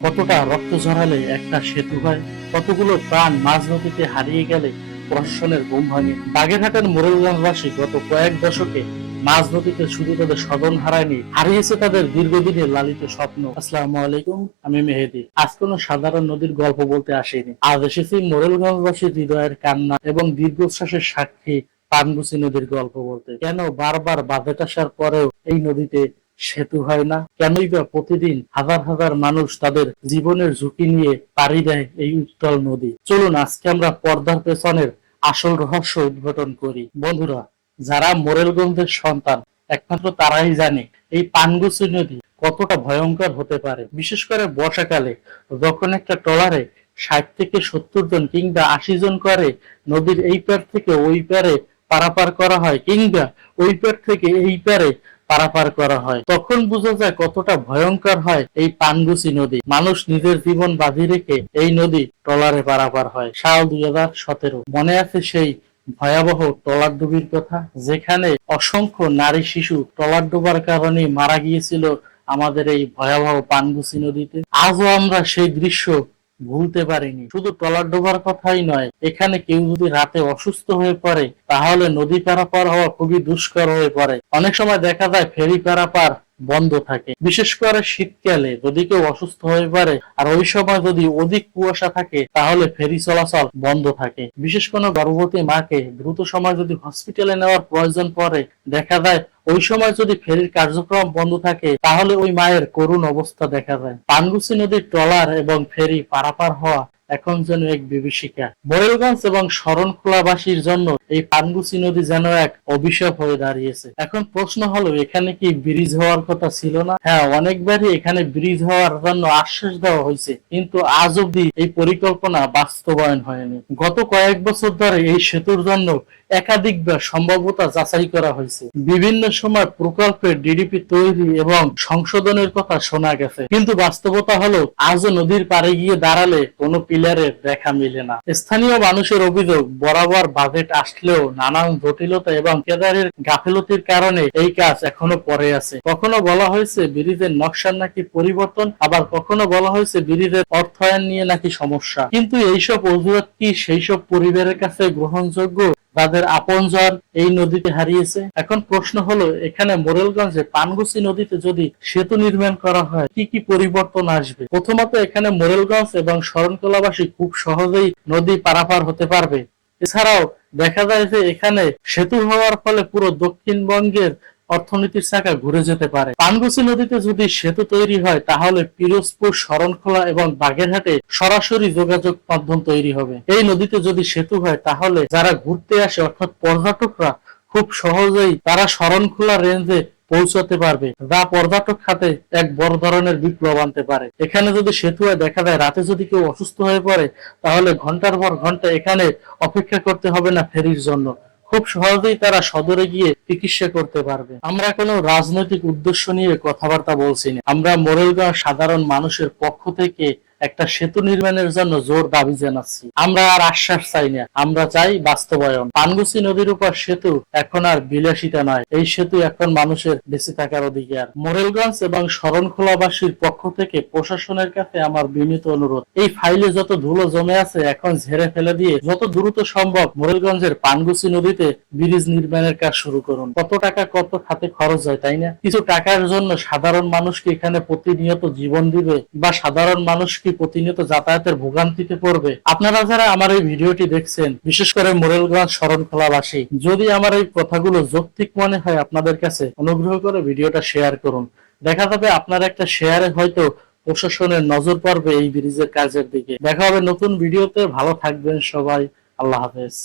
কতটা রক্ত ঝরালে একটা সেতু হয়, কতগুলো প্রাণ মাঝ নদীতে হারিয়ে গেলে প্রশাসনের ঘুম ভাঙে। বাগেরহাটের মোরেলগঞ্জবাসী গত কয়েক দশকে মাঝ নদীতে শুধু তাদের স্বজন হারায়নি, হারিয়েছে তাদের দীর্ঘদিনের লালিত স্বপ্ন। আসসালামু আলাইকুম, আমি মেহেদি। আজ কোনো সাধারণ নদীর গল্প বলতে আসিনি, আজ এসেছি মোরেলগঞ্জবাসীর হৃদয়ের কান্না এবং দীর্ঘশ্বাসের সাক্ষী পানগুছি নদীর গল্প বলতে। কেন বারবার বাজেট আসার পরেও এই নদীতে সেতু হয় না? কেনই বা প্রতিদিন হাজার হাজার মানুষ তাদের জীবনের ঝুঁকি নিয়ে পাড়ি দেয় এই উত্তাল নদী? চলুন আজকে আমরা পর্দার পেছনের আসল রহস্য উদ্ঘাটন করি। বন্ধুরা, যারা মোরেলগঞ্জের সন্তান, একমাত্র তারাই জানে এই পানগুছি নদী কতটা ভয়ঙ্কর হতে পারে। বিশেষ করে বর্ষাকালে, যখন একটা ট্রলারে 60 থেকে 70 জন কিংবা 80 জন করে নদীর এই পার থেকে ওই পারে পারাপার করা হয়, কিংবা ওই পার থেকে এই পারে পারাপার করা হয়, তখন বোঝা যায় কতটা ভয়ঙ্কর হয় এই পানগুছি নদী। মানুষ নিজের জীবন বাজি রেখে এই নদী ট্রলারে পারাপার হয়। সাল 2017, মনে আছে সেই ভয়াবহ ট্রলার ডুবির কথা, যেখানে অসংখ্য নারী শিশু ট্রলার ডোবার কারণে মারা গিয়েছিল আমাদের এই ভয়াবহ পানগুছি নদীতে। আজও আমরা সেই দৃশ্য ভুলতে পারিনি। শুধু ট্রলার ডোবার কথাই নয়, এখানে কেউ যদি রাতে অসুস্থ হয়ে পড়ে তাহলে নদী পারাপার হওয়া খুবই দুষ্কর হয়ে পড়ে। অনেক সময় দেখা যায় ফেরি পারাপার বন্ধ থাকে, বিশেষ করে শীতকালে যদি কেউ অসুস্থ হয়ে পড়ে আর ওই সময় যদি অধিক কুয়াশা থাকে তাহলে ফেরি চলাচল বন্ধ থাকে। বিশেষ কোনো গর্ভবতী মাকে দ্রুত সময় যদি হসপিটালে নেওয়ার প্রয়োজন পড়ে, দেখা যায় ওই সময় যদি ফেরির কার্যক্রম বন্ধ থাকে তাহলে ওই মায়ের করুণ অবস্থা দেখা যায়। পানগুছি নদীর ট্রলার এবং ফেরি পারাপার হওয়া এখন যেন এক বিভীষিকা। মোরেলগঞ্জ এবং শরণখোলাবাসীর জন্য এই পানগুছি নদী যেন এক অভিশাপ হয়ে দাঁড়িয়েছে। এখন প্রশ্ন হলো, এখানে কি ব্রিজ হওয়ার কথা ছিল না? হ্যাঁ, অনেকবারই এখানে ব্রিজ হওয়ার জন্য আশ্বাস দেওয়া হয়েছে, কিন্তু আজ অব্দি এই পরিকল্পনা বাস্তবায়ন হয়নি। গত কয়েক বছর ধরে এই সেতুর জন্য একাধিকবার সম্ভাব্যতা যাচাই করা হয়েছে। বিভিন্ন সময় প্রকল্পের ডিডিপি তৈরি এবং সংশোধনের কথা শোনা গেছে, কিন্তু বাস্তবতা হলো আজও নদীর পাড়ে গিয়ে দাঁড়ালে কোনো পিলারের দেখা মিলে না। স্থানীয় মানুষের অভিযোগ, বরাবর বাজেট আসলেও নানান জটিলতা এবং ঠিকাদারের গাফিলতির কারণে এই কাজ এখনো পড়ে আছে। কখনো বলা হয়েছে ব্রিজের নকশার নাকি পরিবর্তন, আবার কখনো বলা হয়েছে ব্রিজের অর্থায়ন নিয়ে নাকি সমস্যা। কিন্তু এইসব অজুহাত কি সেই সব পরিবারের কাছে গ্রহণযোগ্য যাদের আপনজন এই নদীতে হারিয়েছে? এখন প্রশ্ন হলো, এখানে মোরেলগঞ্জে পানগুছি নদীতে যদি সেতু নির্মাণ করা হয় কি কি পরিবর্তন আসবে? প্রথমত, এখানে মোরেলগঞ্জ এবং শরণখোলাবাসী খুব সহজেই নদী পারাপার হতে পারবে। এছাড়াও দেখা যায় যে এখানে সেতু হওয়ার ফলে পুরো দক্ষিণবঙ্গের অর্থনীতির চাকা ঘুরে যেতে পারে। পানগুছি নদীতে যদি সেতু তৈরি হয় তাহলে পিরোজপুর, শরণখোলা এবং বাগেরহাটে সরাসরি যোগাযোগ মাধ্যম তৈরি হবে। এই নদীতে যদি সেতু হয় তাহলে যারা ঘুরতে আসে অর্থাৎ পর্যটকরা খুব সহজেই তারা শরণখোলা রেঞ্জে পৌঁছাতে পারবে, যা পর্যটক খাতে এক বড় ধরনের বিপ্লব আনতে পারে। এখানে যদি সেতু হয়, দেখা যায় রাতে যদি কেউ অসুস্থ হয়ে পড়ে তাহলে ঘন্টার পর ঘন্টা এখানে অপেক্ষা করতে হবে না ফেরির জন্য। খুব সহজেই তারা সদরে গিয়ে চিকিৎসা করতে পারবে। আমরা কোনো রাজনৈতিক উদ্দেশ্য নিয়ে কথাবার্তা বলছি না, আমরা মোরেলগঞ্জ সাধারণ মানুষের পক্ষ থেকে একটা সেতু নির্মাণের জন্য জোর দাবি জানাচ্ছি। আমরা আর আশ্বাস চাই না, আমরা চাই বাস্তবায়ন। পানগুছি নদীর উপর সেতু এখন আর বিলাসিতা নয়, এই সেতু এখন মানুষের বেঁচে থাকার অধিকার। মোরেলগঞ্জ এবং শরণখোলাবাসীর পক্ষ থেকে প্রশাসনের কাছে আমার বিনীত অনুরোধ, এই ফাইলে যত ধুলো জমে আছে এখন ঝেড়ে ফেলে দিয়ে যত দ্রুত সম্ভব মোরেলগঞ্জের পানগুছি নদীতে ব্রিজ নির্মাণের কাজ শুরু করুন। কত টাকা কত খাতে খরচ হয়, তাই না? কিছু টাকার জন্য সাধারণ মানুষ কি এখানে প্রতিনিয়ত জীবন দিবে, বা সাধারণ মানুষ কি প্রতিনিয়ত যাতায়াতের ভোগান্তিতে পড়বে? আপনারা যারা আমার এই ভিডিওটি দেখছেন, বিশেষ করে মোরেলগঞ্জ শরণখোলাবাসী, যদি আমার এই কথাগুলো যৌক্তিক মনে হয় আপনাদের কাছে, অনুগ্রহ করে ভিডিওটা শেয়ার করুন। দেখা যাবে আপনার একটা শেয়ারে হয়তো প্রশাসনের নজর পড়বে এই ব্রিজের কাজের দিকে। দেখা হবে নতুন ভিডিওতে। ভালো থাকবেন সবাই। আল্লাহ হাফেজ।